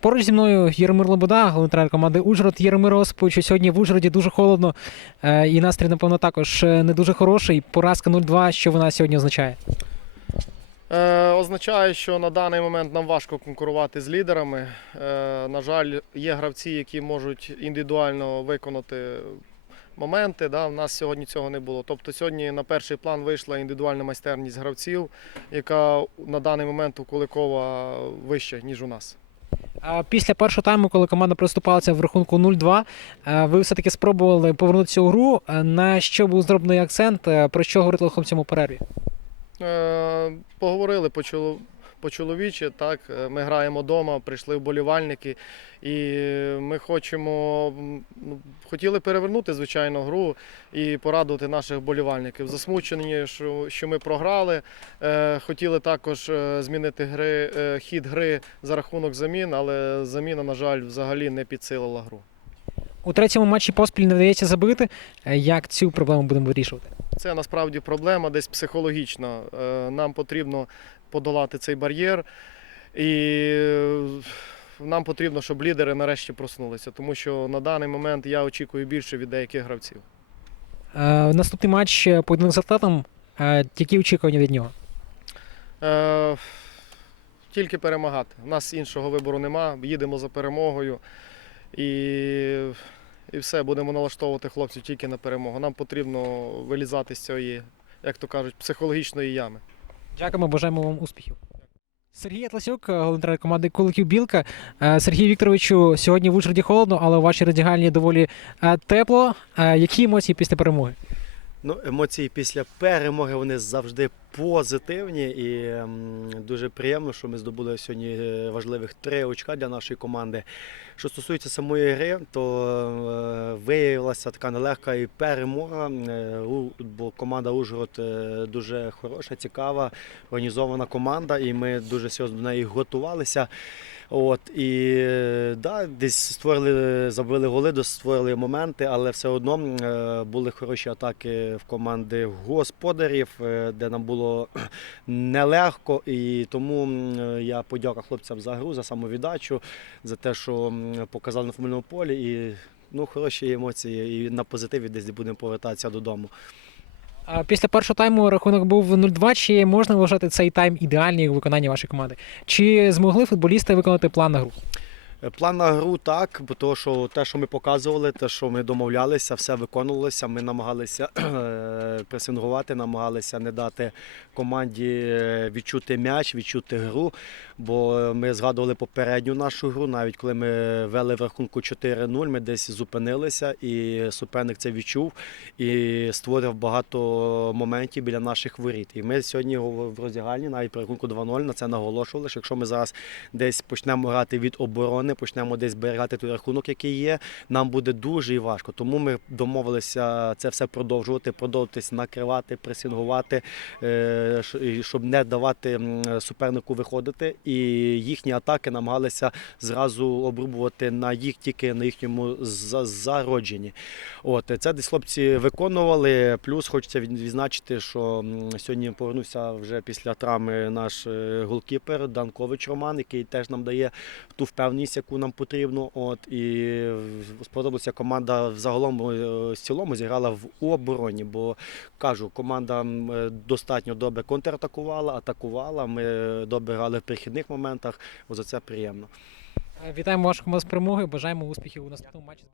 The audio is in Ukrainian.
Поруч зі мною Єремир Лобода, головний тренер команди Ужгород. Єремир Осипович, сьогодні в Ужгороді дуже холодно е, і настрій, напевно, також е, не дуже хороший. Поразка 0-2, що вона сьогодні означає? Е, означає, що на даний момент нам важко конкурувати з лідерами. Е, на жаль, є гравці, які можуть індивідуально виконати моменти. Да? У нас сьогодні цього не було. Тобто сьогодні на перший план вийшла індивідуальна майстерність гравців, яка на даний момент у Куликова вища, ніж у нас. Після першого тайму, коли команда приступалася в рахунку 0-2, е, ви все-таки спробували повернутися у гру. Е, На що був зроблений акцент? Е, Про що говорити хлопцям у перерві? Поговорили по чоло- по-чоловічі, так. Е, Ми граємо вдома, прийшли вболівальники, і ми хочемо, ну, хотіли перевернути, звичайно, гру і порадувати наших вболівальників. Засмучені, що, що ми програли. Е, Хотіли також е, змінити гри, хід гри за рахунок замін, але заміна, на жаль, взагалі не підсилила гру. У третьому матчі поспіль не вдається забити. Як цю проблему будемо вирішувати? Це насправді проблема десь психологічна. Е, Нам потрібно подолати цей бар'єр. І е, нам потрібно, щоб лідери нарешті проснулися, тому що на даний момент я очікую більше від деяких гравців. Е, Наступний матч поєдинок з атлетом. Е, Які очікування від нього? Е, Тільки перемагати. У нас іншого вибору нема. Їдемо за перемогою. І, і все, будемо налаштовувати хлопців тільки на перемогу. Нам потрібно вилізати з цієї, як то кажуть, психологічної ями. Дякуємо, бажаємо вам успіхів. Сергій Атласюк, головний тренер команди Куликів Білка. Е, Сергій Вікторовичу, сьогодні в Ужгороді холодно, але у вашій роздягальні доволі е, тепло. Е, Які емоції після перемоги? Ну, емоції після перемоги вони завжди позитивні і ем, дуже приємно, що ми здобули сьогодні е, важливих три очка для нашої команди. Що стосується самої гри, то е, виявилася така нелегка і перемога, е, бо команда Ужгород дуже хороша, цікава, організована команда, і ми дуже серйозно до неї готувалися. От і да, десь створили, забили голи, створили моменти, але все одно е, були хороші атаки в команди господарів, е, де нам було нелегко. І тому е, я подяка хлопцям за гру, за самовіддачу, за те, що показали на футбольному полі. І ну, хороші емоції. І на позитиві десь будемо повертатися додому. Після першого тайму рахунок був 0-2. Чи можна вважати цей тайм ідеальним у виконанні вашої команди? Чи змогли футболісти виконати план на гру? Е, План на гру так, бо того, що те, що ми показували, те, що ми домовлялися, все виконувалося. Ми намагалися е, пресингувати, намагалися не дати команді е, відчути м'яч, відчути гру. Бо ми згадували попередню нашу гру, навіть коли ми вели в рахунку 4-0, ми десь зупинилися, і суперник це відчув і створив багато моментів біля наших воріт. І ми сьогодні в роздягальні, навіть при рахунку 2-0, на це наголошували, що якщо ми зараз десь почнемо грати від оборони, почнемо десь зберігати той рахунок, який є, нам буде дуже і важко. Тому ми домовилися це все продовжувати, продовжуватись накривати, пресингувати, е, щоб не давати супернику виходити. І їхні атаки намагалися зразу обрубувати на їх тільки на їхньому зародженні. От це десь хлопці виконували. Плюс хочеться відзначити, що сьогодні повернувся вже після травми наш е, голкіпер Данкович Роман, який теж нам дає ту впевненість, яку нам потрібно. От і сподобалася команда загалом е, в цілому зіграла в обороні. Бо кажу, команда е, достатньо добре контратакувала, атакувала. Ми добре грали в перехідних моментах. За це приємно. Е, Вітаємо вашу команду з перемоги. Бажаємо успіхів у наступному матчі.